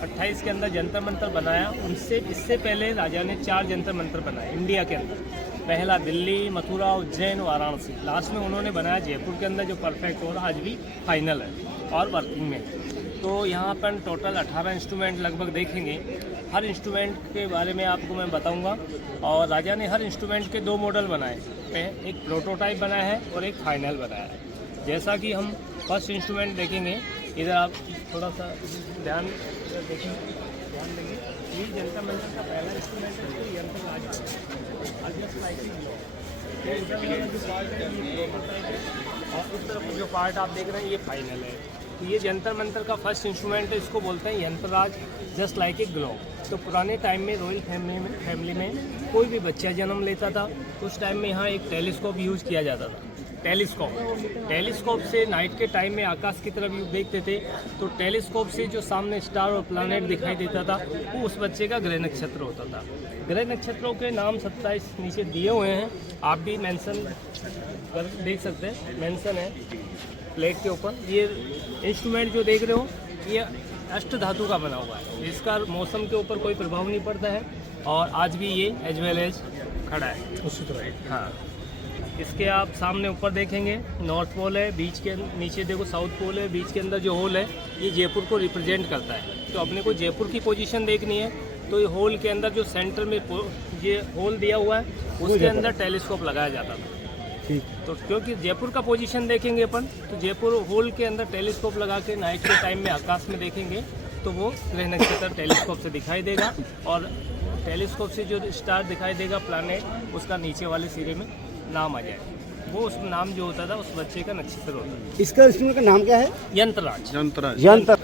28 के अंदर जंतर मंतर बनाया, उनसे इससे पहले राजा ने 4 जंतर मंतर बनाए इंडिया के अंदर। पहला दिल्ली, मथुरा, उज्जैन, वाराणसी, लास्ट में उन्होंने बनाया जयपुर के अंदर, जो परफेक्ट हो रहा आज भी फाइनल है और वर्किंग में। तो यहाँ पर टोटल 18 इंस्ट्रूमेंट लगभग देखेंगे। हर इंस्ट्रूमेंट के बारे में आपको मैं बताऊंगा। और राजा ने हर इंस्ट्रूमेंट के 2 मॉडल बनाए, एक प्रोटोटाइप बनाया है और एक फाइनल बनाया है। जैसा कि हम फर्स्ट इंस्ट्रूमेंट देखेंगे, इधर आप थोड़ा सा ध्यान देखेंगे, ध्यान देंगे। ये जंतर मंतर का पहला इंस्ट्रूमेंट है, इसको यंत्र कहा जाता है। और उस तरफ जो पार्ट आप देख रहे हैं ये फाइनल है। तो ये जंतर मंतर का फर्स्ट इंस्ट्रूमेंट है, इसको बोलते हैं Yantraraja, just like a globe. तो पुराने टाइम में रॉयल फैमिली में कोई भी बच्चा जन्म लेता था, उस टाइम में यहाँ एक टेलीस्कोप यूज़ किया जाता था। टेलीस्कोप से नाइट के टाइम में आकाश की तरफ देखते थे, तो टेलीस्कोप से जो सामने स्टार और प्लैनेट दिखाई देता था वो उस बच्चे का ग्रह नक्षत्र होता था। ग्रह नक्षत्रों के नाम 27 नीचे दिए हुए हैं, आप भी मेंशन कर देख सकते हैं, मेंशन है प्लेट के ऊपर। ये इंस्ट्रूमेंट जो देख रहे हो ये अष्ट धातु का बना हुआ है, जिसका मौसम के ऊपर कोई प्रभाव नहीं पड़ता है और आज भी ये एज वेल एज खड़ा है उसी तरह। हाँ, इसके आप सामने ऊपर देखेंगे नॉर्थ पोल है, बीच के नीचे देखो साउथ पोल है, बीच के अंदर जो होल है ये जयपुर को रिप्रेजेंट करता है। तो अपने को जयपुर की पोजीशन देखनी है, तो ये होल के अंदर जो सेंटर में ये होल दिया हुआ है उसके अंदर टेलीस्कोप लगाया जाता था। तो क्योंकि जयपुर का पोजीशन देखेंगे अपन, तो जयपुर होल के अंदर टेलीस्कोप लगा के नाइट के टाइम में आकाश में देखेंगे तो वो ग्रह नक्षत्र टेलीस्कोप से दिखाई देगा, और टेलीस्कोप से जो स्टार दिखाई देगा प्लैनेट, उसका नीचे वाले सिरे में नाम आ जाएगा। वो उस नाम जो होता था उस बच्चे का नक्षत्र होता था। इसका इंस्ट्रूमेंट का नाम क्या है? यंत्रराज। यंत्र।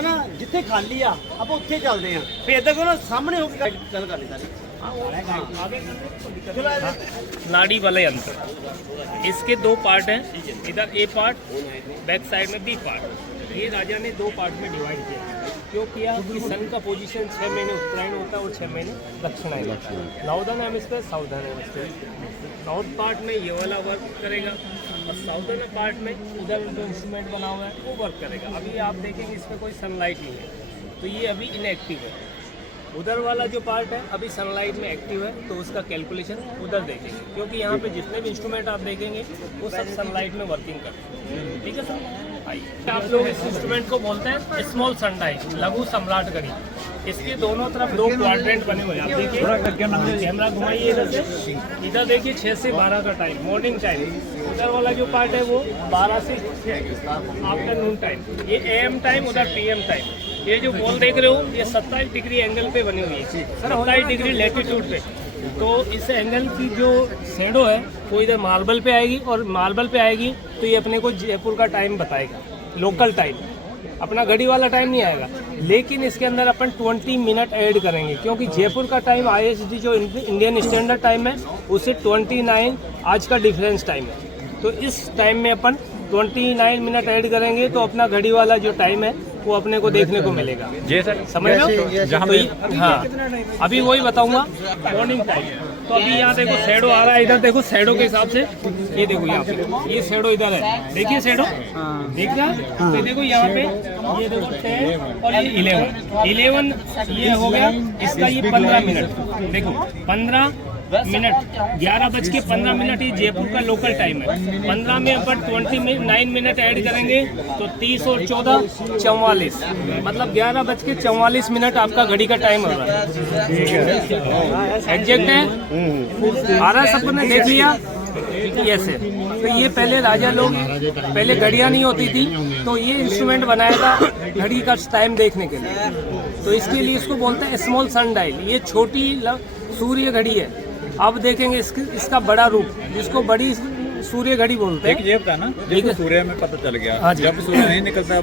ना जिथे खाली आ आप उत्थे चलते हैं, फिर इधर को ना सामने होकर गल कर लेता नाड़ी वाला यंत्र, इसके 2 पार्ट हैं, इधर ए पार्ट, बैक साइड में बी पार्ट। ये राजा ने 2 पार्ट में डिवाइड किया। क्यों किया? कि सन का पोजीशन 6 महीने उत्तरायण होता है और 6 महीने दक्षिणायन होता है। Northern hemisphere, southern hemisphere. North part में ये वाला वर्क करेगा और साउदर्न पार्ट में उधर जो इंस्ट्रूमेंट बना हुआ है वो वर्क करेगा। अभी आप देखेंगे इसमें कोई सनलाइट नहीं है, तो ये अभी इनएक्टिव है। उधर वाला जो पार्ट है अभी सनलाइट में एक्टिव है, तो उसका कैलकुलेशन उधर देखेंगे, क्योंकि यहाँ पे जितने भी इंस्ट्रूमेंट आप देखेंगे वो सब सनलाइट में वर्किंग करते हैं। ठीक है सर, आइए। आप लोग इस इंस्ट्रूमेंट को बोलते हैं स्मॉल सनडाइल, लघु सम्राट घड़ी। इसके दोनों तरफ 2 क्वाड्रेंट बने हुए हैं। आप देखिए, कैमरा घुमाइए इधर से, इधर देखिए 6 से 12 का टाइम, मॉर्निंग टाइम। उधर वाला जो पार्ट है वो 12 से 6 आफ्टरनून टाइम, ये AM टाइम, उधर PM टाइम। ये जो बॉल देख रहे हो ये 27 डिग्री एंगल पे बनी हुई है, 27 डिग्री लैटिट्यूड पे। तो इस एंगल की जो शेडो है वो इधर मार्बल पे आएगी, और मार्बल पे आएगी तो ये अपने को जयपुर का टाइम बताएगा, लोकल टाइम, अपना घड़ी वाला टाइम नहीं आएगा। लेकिन इसके अंदर अपन 20 मिनट ऐड करेंगे, क्योंकि जयपुर का टाइम IST जो इंडियन स्टैंडर्ड टाइम है उससे 29 आज का डिफरेंस टाइम है। तो इस टाइम में अपन 29 मिनट ऐड करेंगे तो अपना घड़ी वाला जो टाइम है वो अपने को देखने को मिलेगा। जी सर, समझ लो। तो हाँ, अभी वही बताऊंगा मॉर्निंग टाइम। तो अभी यहाँ देखो शेडो आ रहा है, इधर देखो शेडो के हिसाब से, ये देखो यहाँ पे ये शेडो इधर है, देखिए शेडो देख रहा है। तो देखो यहाँ पे ये देखो 10 और ये 11 ये हो गया इसका, ये 15 मिनट देखो, 15 मिनट 11:15 ये जयपुर का लोकल टाइम है। 15 में अपन 29 मिनट ऐड करेंगे तो 30 और 14 44, मतलब 11:44 आपका घड़ी का टाइम हो रहा है। एग्जैक्ट है, 12 सबने देख लिया ऐसे। तो ये पहले राजा लोग, पहले घड़ियाँ नहीं होती थी, तो ये इंस्ट्रूमेंट बनाया था घड़ी का टाइम देखने के लिए। तो इसके लिए इसको बोलते हैं स्मॉल सनडाइल। ये छोटी सूर्य घड़ी है। अब देखेंगे इसका बड़ा रूप, जिसको बड़ी सूर्य घड़ी बोलते हैं। ये बता ना, देखो सूर्य में पता चल गया, जब सूर्य नहीं निकलता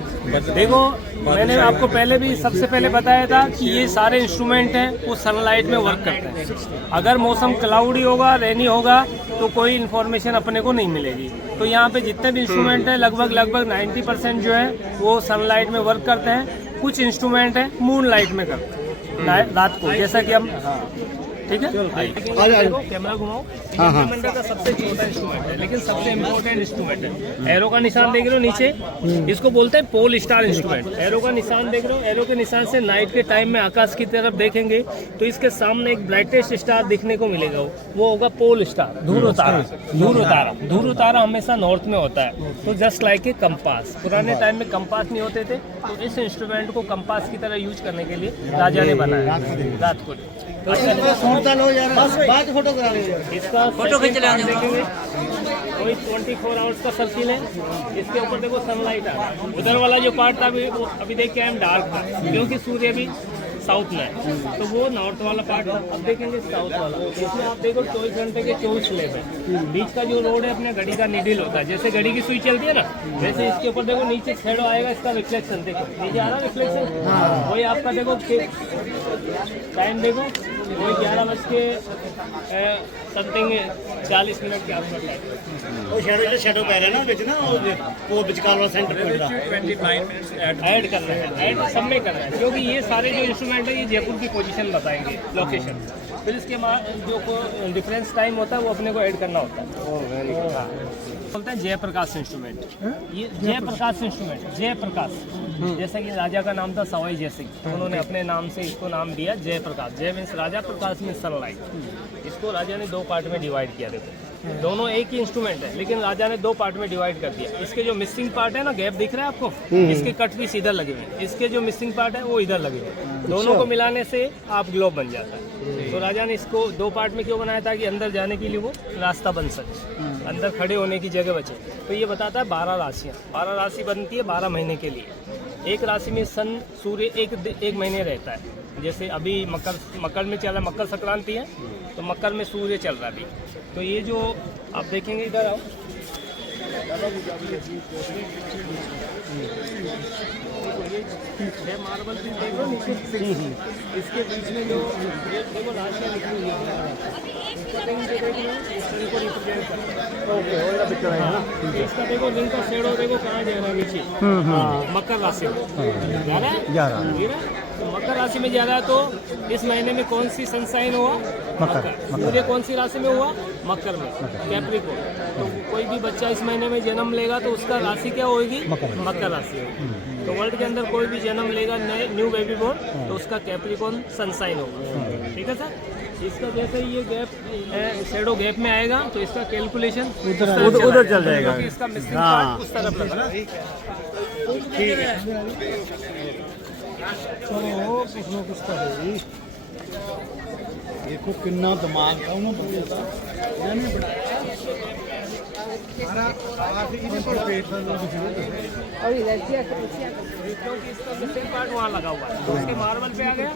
देखो, मैंने आपको पहले भी सबसे पहले बताया था कि ये सारे इंस्ट्रूमेंट हैं वो सनलाइट में वर्क करते हैं। अगर मौसम क्लाउडी होगा, रेनी होगा, तो कोई इन्फॉर्मेशन अपने को नहीं मिलेगी। तो यहाँ पे जितने भी इंस्ट्रूमेंट हैं लगभग 90% जो है वो सनलाइट में वर्क करते हैं। कुछ इंस्ट्रूमेंट है मून लाइट में करते हैं रात को, जैसा कि हम ठीक है। देखो कैमरा घुमाओ, इंडियन मंडल का सबसे छोटा इंस्ट्रूमेंट है लेकिन सबसे इम्पोर्टेंट इंस्ट्रूमेंट है। एरो का निशान देख रहे हो नीचे, इसको बोलते हैं पोल स्टार इंस्ट्रूमेंट। एरो का निशान देख रहे हो, एरो के निशान से नाइट के टाइम में आकाश की तरफ देखेंगे तो इसके सामने एक ब्राइटेस्ट स्टार दिखने को मिलेगा, वो होगा पोल स्टार, ध्रुव तारा। ध्रुव तारा हमेशा नॉर्थ में होता है। तो जस्ट लाइक ए कंपास, पुराने टाइम में कंपास नहीं होते थे तो इस इंस्ट्रूमेंट को कंपास की तरह यूज करने के लिए राजा ने बनाया रात को। इसका फोटो खींच देखेंगे, वही 24 आवर्स का सर्किल है। इसके ऊपर देखो सनलाइट आ रहा है। उधर वाला जो पार्ट था अभी देख के हम डार्क था क्योंकि सूर्य भी साउथ में है, तो वो नॉर्थ वाला पार्ट था। अब देखेंगे साउथ वाला, इसमें आप देखो 24 घंटे के 24 स्लैब है। बीच का जो रोड है अपने घड़ी का नीडल होता है, जैसे घड़ी की सुई चलती है ना, वैसे इसके ऊपर देखो नीचे शैडो आएगा, इसका रिफ्लेक्शन देखो नीचे आ रहा है रिफ्लेक्शन, वही आपका देखो टाइम देखो वही 11 समथिंग 40 मिनट के आसपास है। शैडो पै रहा है ना विच ना वो विचकार वाला सेंटर पॉइंट दा 29 मिनट्स ऐड कर रहे हैं, ऐड सब में कर रहे हैं क्योंकि ये सारे जो इंस्ट्रूमेंट है ये जयपुर की पोजीशन बताएंगे, लोकेशन। फिर इसके जो डिफरेंस टाइम होता है वो अपने को ऐड करना होता है। बोलते हैं जयप्रकाश इंस्ट्रूमेंट। ये जयप्रकाश इंस्ट्रूमेंट, जयप्रकाश जैसे कि राजा का नाम था सवाई जय सिंह, तो उन्होंने अपने नाम से इसको नाम दिया जयप्रकाश। जय मीन्स राजा, प्रकाश मीन्स सनलाइट। इसको राजा ने 2 पार्ट में डिवाइड किया। देखो दोनों एक ही इंस्ट्रूमेंट है लेकिन राजा ने 2 पार्ट में डिवाइड कर दिया। इसके जो मिसिंग पार्ट है ना, गैप दिख रहा है आपको, इसके कट पीस इधर लगे हुए हैं, इसके जो मिसिंग पार्ट है वो इधर लगे हुए हैं। दोनों को मिलाने से आप ग्लोब बन जाता है। तो राजा ने इसको 2 पार्ट में क्यों बनाया, ताकि अंदर जाने के लिए वो रास्ता बन सके, अंदर खड़े होने की जगह बचे। तो ये बताता है 12 राशियाँ, 12 राशि बनती है 12 महीने के लिए। एक राशि में सन सूर्य एक महीने रहता है। जैसे अभी मकर में चल रहा है, मकर संक्रांति है तो मकर में सूर्य चल रहा है अभी। तो ये जो आप देखेंगे, इधर आओ, मार्बल पीस देख लो नीचे, इसके बीच में जो देखो राशियाँ लिखी हुई है, इसको रिप्रेजेंट करता है। इसका देखो दिन का शेडो देखो कहाँ जा रहा है, नीचे मकर राशि में जा रहा है। तो मकर राशि में जा रहा है तो इस महीने में कौन सी सनसाइन हुआ, मकर। सूर्य कौन सी राशि में हुआ, मकर में, कैप्रिकॉर्न। तो कोई भी बच्चा इस महीने में जन्म लेगा तो उसका राशि क्या होगी, मकर राशि होगी। तो वर्ल्ड के अंदर कोई भी जन्म लेगा न्यू बेबी बोर्न तो उसका कैप्रिकॉर्न सनसाइन होगा। ठीक है सर। इसका जैसे ये गैप शेडो गैप में आएगा तो इसका कैलकुलेशन उधर चल जाएगा, क्योंकि इसका मिसिंग पार्ट उस तरफ लगा। ठीक है, चलो कुछ तो है। देखो कितना दिमाग था उन्होंने क्योंकि इसका मिसिंग पार्ट वहाँ लगा हुआ है तो इसके मार्बल पे आ गया।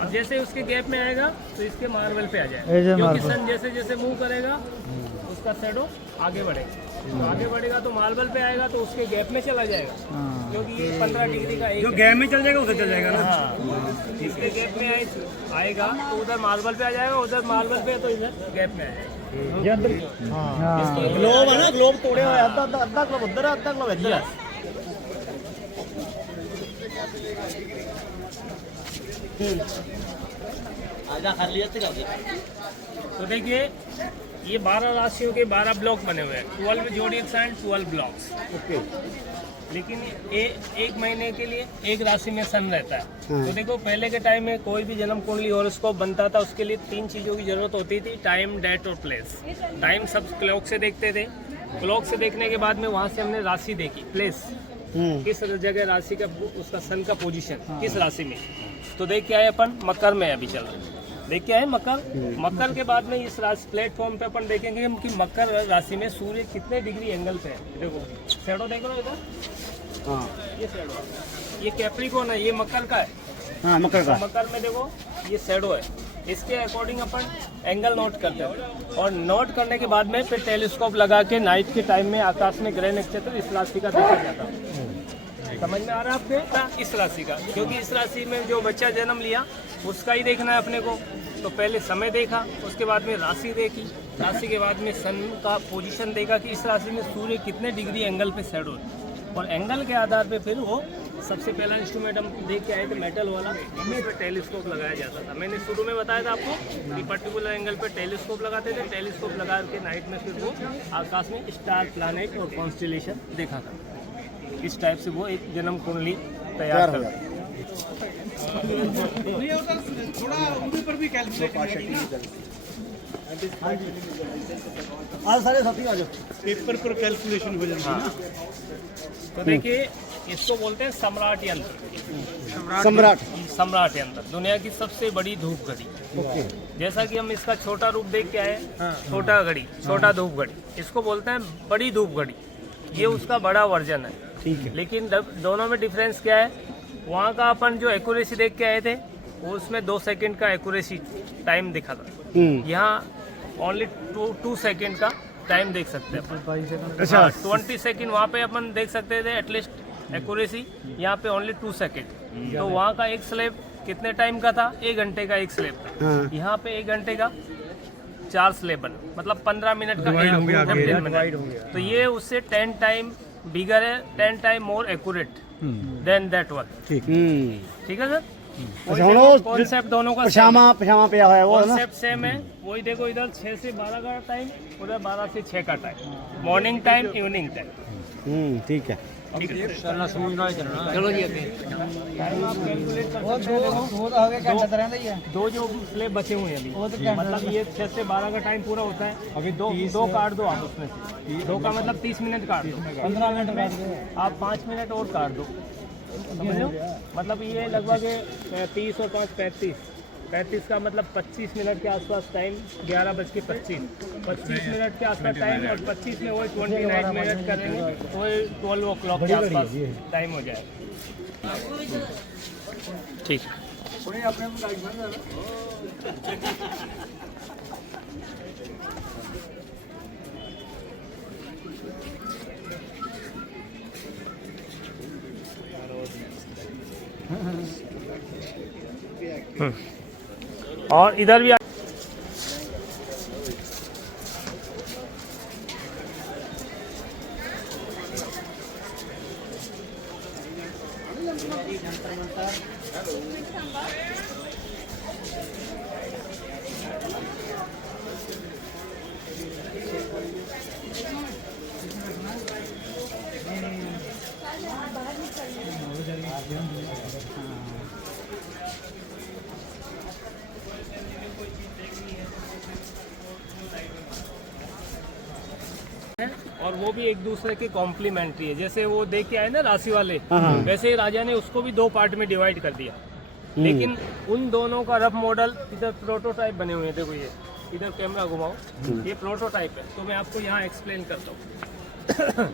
अब जैसे उसके गैप में आएगा तो इसके मार्बल पे आ जाएगा, क्योंकि सन जैसे जैसे मूव करेगा उसका शैडो आगे बढ़ेगा। तो आगे बढ़ेगा तो मार्बल पे आएगा तो उसके गैप में चला जाएगा, क्योंकि 15 डिग्री का एक जो गैप में चल जाएगा उधर चल जाएगा ना। हाँ, इसके गैप में आएगा तो उधर मार्बल पे आ जाएगा, उधर मार्बल पे तो इधर गैप में आएगा। ग्लोब है ना, ग्लोब तोड़े हुए अद्धा ग्लोब उधर है, अद्धा ग्लोब इधर है। आजा कर लिया तो देखिए ये 12 राशियों के 12 ब्लॉक बने हुए हैं, 12 जोडियक साइन 12 ब्लॉक्स। ओके, लेकिन एक महीने के लिए एक राशि में सन रहता है। तो देखो पहले के टाइम में कोई भी जन्म कुंडली हॉरोस्कोप बनता था, उसके लिए 3 चीज़ों की जरूरत होती थी, टाइम, डेट और प्लेस। टाइम सब क्लॉक से देखते थे, क्लॉक से देखने के बाद में वहाँ से हमने राशि देखी, प्लेस किस जगह राशि का उसका सन का पोजीशन किस राशि में। तो देख के आए अपन मकर में अभी चल रहा है, देख के आए मकर के बाद में इस राशि प्लेटफॉर्म पे अपन देखेंगे कि मकर राशि में सूर्य कितने डिग्री एंगल पे है। देखो शैडो देख रहे हो इधर, ये शैडो, ये कैप्रिकॉर्न है, ये मकर का है। मकर का, मकर में देखो ये शैडो है, इसके अकॉर्डिंग अपन एंगल नोट करते हैं और नोट करने के बाद में फिर टेलीस्कोप लगा के नाइट के टाइम में आकाश में ग्रह नक्षत्र इस राशि का देखा जाता है। समझ में आ रहा है आपके, इस राशि का, क्योंकि इस राशि में जो बच्चा जन्म लिया उसका ही देखना है अपने को। तो पहले समय देखा, उसके बाद में राशि देखी, राशि के बाद में सन का पोजीशन देखा कि इस राशि में सूर्य कितने डिग्री एंगल पे शैडो है, और एंगल के आधार पे फिर वो सबसे पहला इंस्ट्रूमेंट हम देख के आए थे मेटल वाला, इसमें टेलीस्कोप लगाया जाता था। मैंने शुरू में बताया था आपको कि पर्टिकुलर एंगल पे टेलीस्कोप लगाते थे। टेलीस्कोप लगा के नाइट में फिर वो आकाश में स्टार, प्लैनेट और कॉन्स्टेलेशन देखा था। इस टाइप से वो एक जन्म कुंडली तैयार करता था। आज सारे साथी आ जाओ। पेपर पर कैलकुलेशन हो जाती है ना। तो देखिए, इसको बोलते हैं सम्राट यंत्र। सम्राट यंत्र दुनिया की सबसे बड़ी धूप घड़ी। जैसा कि हम इसका छोटा रूप देख के आए, छोटा घड़ी, छोटा धूप घड़ी, इसको बोलते हैं बड़ी धूप घड़ी। ये उसका बड़ा वर्जन है। ठीक है। लेकिन दोनों में डिफरेंस क्या है? वहाँ का अपन जो एक्यूरेसी देख के आए थे, वो उसमें 2 सेकंड का एक्यूरेसी टाइम दिखा था। यहाँ ओनली 2 सेकंड का टाइम देख सकते हैं। अच्छा, 20 सेकंड वहाँ पे अपन देख सकते थे एटलीस्ट एक्यूरेसी, यहाँ पे ओनली 2 सेकंड। तो वहाँ का एक स्लैब कितने टाइम का था? 1 घंटे का एक स्लैब था। यहाँ पे 1 घंटे का 4 स्लैब बना, मतलब 15 मिनट का 15 मिनट। तो ये उससे 10 टाइम बिगर है, 10 time more accurate then that one. ठीक है सर। कॉन्सेप्ट दोनों का पशामा पे आया है वो, कॉन्सेप्ट सेम है। वही देखो, इधर 6 से 12 का टाइम, उधर 12 से 6 का time, morning time, evening time. ठीक है। चलो जी, टाइम आप कैलकुलेट कर सकते हैं। दो जो स्लेब बचे हुए हैं अभी, मतलब ये 6 से 12 का टाइम पूरा होता है। अभी दो काट दो आप उसमें से। 2 का मतलब 30 मिनट काट दो, 15 मिनट में आप 5 मिनट और काट दो। समझ लो, मतलब ये लगभग 30 और 5 35 का मतलब 25 मिनट के आसपास टाइम। 11:25 25 मिनट के आसपास टाइम, और 25 में वही 29 मिनट करेंगे तो वही 12 o'clock के आसपास टाइम हो जाएगा। ठीक है। और इधर भी और वो भी एक दूसरे के कॉम्प्लीमेंट्री है। जैसे वो देख के आए ना राशि वाले, वैसे ही राजा ने उसको भी 2 पार्ट में डिवाइड कर दिया। लेकिन उन दोनों का रफ मॉडल इधर प्रोटोटाइप बने हुए हैं। देखो, ये इधर कैमरा घुमाओ, ये प्रोटोटाइप है। तो मैं आपको यहाँ एक्सप्लेन करता हूँ।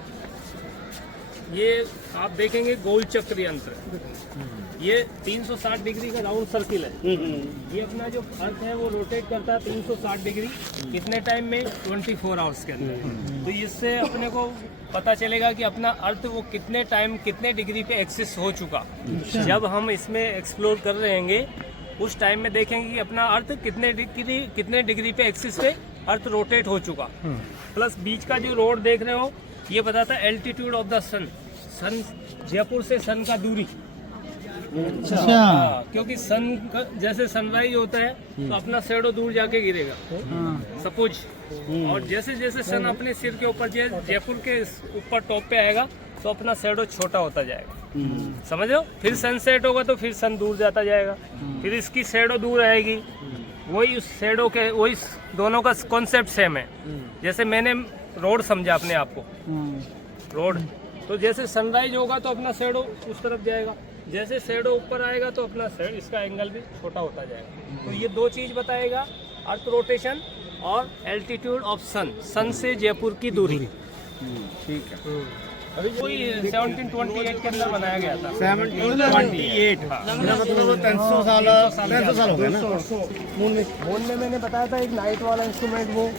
ये आप देखेंगे गोल चक्र यंत्र, ये 360 डिग्री का राउंड सर्किल है। ये अपना जो अर्थ है वो रोटेट करता है 360 डिग्री कितने टाइम में? 24 आवर्स के अंदर। तो इससे अपने को पता चलेगा कि अपना अर्थ वो कितने टाइम, कितने डिग्री पे एक्सिस हो चुका। जब हम इसमें एक्सप्लोर कर रहेंगे उस टाइम में देखेंगे कि अपना अर्थ कितने डिग्री पे एक्सिस पे अर्थ रोटेट हो चुका। प्लस बीच का जो रोड देख रहे हो, ये बताता है एल्टीट्यूड ऑफ द सन। सन, जयपुर से सन का दूरी। अच्छा। क्योंकि सन का जैसे सनराइज होता है तो अपना शैडो दूर जाके गिरेगा सपोज, और जैसे जैसे सन अपने सिर के ऊपर, जयपुर के ऊपर टॉप पे आएगा तो अपना शैडो छोटा होता जाएगा। समझ लो, फिर सनसेट होगा तो फिर सन दूर जाता जाएगा, फिर इसकी शैडो दूर आएगी। वही उस शैडो के, वही दोनों का कॉन्सेप्ट सेम है। जैसे मैंने रोड समझा अपने आप को, रोड, तो जैसे सनराइज होगा तो अपना शैडो उस तरफ जाएगा, जैसे शैडो ऊपर आएगा तो अपना इसका एंगल भी छोटा होता जाएगा। तो ये 2 चीज बताएगा, अर्थ रोटेशन और एल्टीट्यूड ऑफ सन, सन से जयपुर की दूरी। ठीक है। अभी कोई 1728 के अंदर बनाया गया था। 1728 मतलब 300 साल हो गए ना। मून में मैंने बताया था एक नाइट वाला इंस्ट्रूमेंट, वो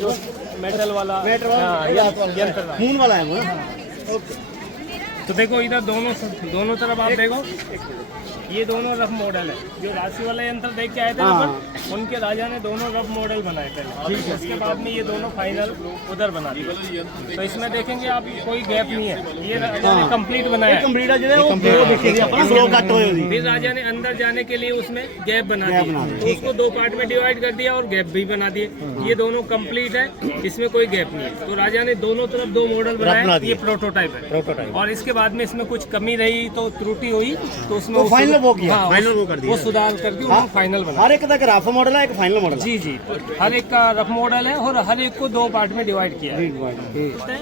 जो मेटल वाला यंत्र मून वाला है वो। ओके। तो देखो इधर दोनों तरफ आप देखो, ये दोनों रफ मॉडल है। जो राशि वाला यंत्र देख के आए थे ना अपन, उनके राजा ने दोनों रफ मॉडल बनाए थे। उसके बाद में ये दोनों फाइनल उधर बना दिए। तो इसमें देखेंगे आप कोई गैप नहीं है, ये राजा ने कंप्लीट बनाया है। ਕੰਪਲੀਟ ਆ ਜਿਹੜੇ ਉਹ ਦੇਖੇਗੇ ਆਪਣਾ ਫਲੋ ਕੱਟ ਹੋਏ ਉਹਦੀ फिर राजा ने अंदर जाने के लिए उसमें गैप बना दिया, तो उसको दो पार्ट में डिवाइड कर दिया और गैप भी बना दिए। ये दोनों कंप्लीट है, इसमें कोई गैप नहीं है। तो राजा ने दोनों तरफ दो मॉडल बनाए, ये प्रोटोटाइप है। प्रोटोटाइप और इसके बाद में इसमें कुछ कमी रही तो त्रुटि हुई तो उसमें तो फाइनल वो किया, हाँ, फाइनल वो कर दिया। वो सुधार करके उन्होंने फाइनल बना। हर एक का एक रफ मॉडल है, एक फाइनल मॉडल है। जी जी, हर एक का रफ मॉडल है और हर एक को दो पार्ट में डिवाइड किया है।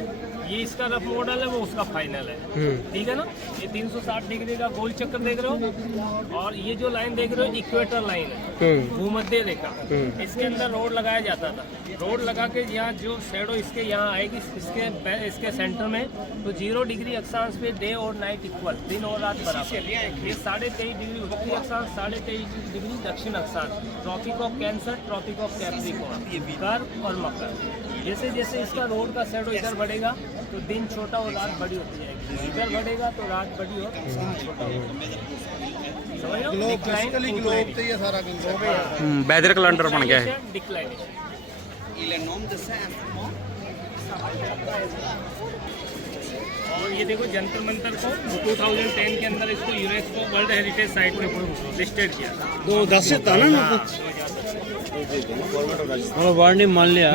ये इसका रफ मॉडल है, वो उसका फाइनल है। ठीक है ना। ये 360 डिग्री का गोल चक्कर देख रहे हो, और ये जो लाइन देख रहे हो इक्वेटर लाइन है, भूमध्य रेखा। इसके अंदर रोड लगाया जाता था। रोड लगा के यहाँ जो शेडो इसके यहाँ आएगी, इसके सेंटर में, तो 0 डिग्री अक्षांश पे डे और नाइट इक्वल, दिन और रात बराबर। ये 23.5 डिग्री उत्तरी अक्षांश, 23.5 डिग्री दक्षिण अक्षांश, tropic of cancer, tropic of capricorn, कर्क और मकर। जैसे जैसे इसका रोड का शेडो इधर बढ़ेगा तो दिन छोटा और रात बड़ी होती जाएगी, इधर बढ़ेगा तो रात बड़ी और दिन छोटा होगा। समझ लो, डिक्लाइन तो ये सारा कंट्रोल वेदर कैलेंडर बन गया है। डिक्लाइनेशन। और ये देखो जंतर मंतर को 2010 के अंदर इसको यूनेस्को वर्ल्ड हेरिटेज साइट में लिस्टेड किया था। 2010 था ना और वार्ड ने मान लिया।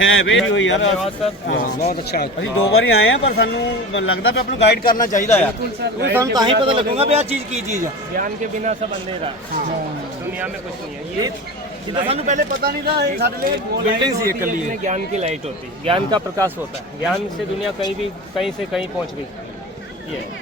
ਹੈ ਵੇ ਹੋਈ ਯਾਰ धन्यवाद सर। ਬਹੁਤ ਅੱਛਾ ਅਸੀਂ ਦੋ ਵਾਰੀ ਆਏ ਆ ਪਰ ਸਾਨੂੰ ਲੱਗਦਾ ਵੀ ਆਪਾਂ ਨੂੰ ਗਾਈਡ ਕਰਨਾ ਚਾਹੀਦਾ ਆ ਕਿਉਂਕਿ ਸਾਨੂੰ ਤਾਂ ਹੀ ਪਤਾ ਲੱਗੂਗਾ ਵੀ ਆਹ ਚੀਜ਼ ਕੀ ਚੀਜ਼ ਆ ज्ञान के बिना सब अंधेरा, दुनिया में कुछ नहीं है। ये ਜਿੱਦਾਂ ਸਾਨੂੰ ਪਹਿਲੇ ਪਤਾ नहीं था ਇਹ ਸਾਡੇ ਲਈ ਬਿਲਡਿੰਗ ਸੀ ਇਕੱਲੀ इसमें ज्ञान की लाइट होती है, ज्ञान का प्रकाश होता है। ज्ञान से दुनिया कहीं से कहीं पहुंच गई। ये है।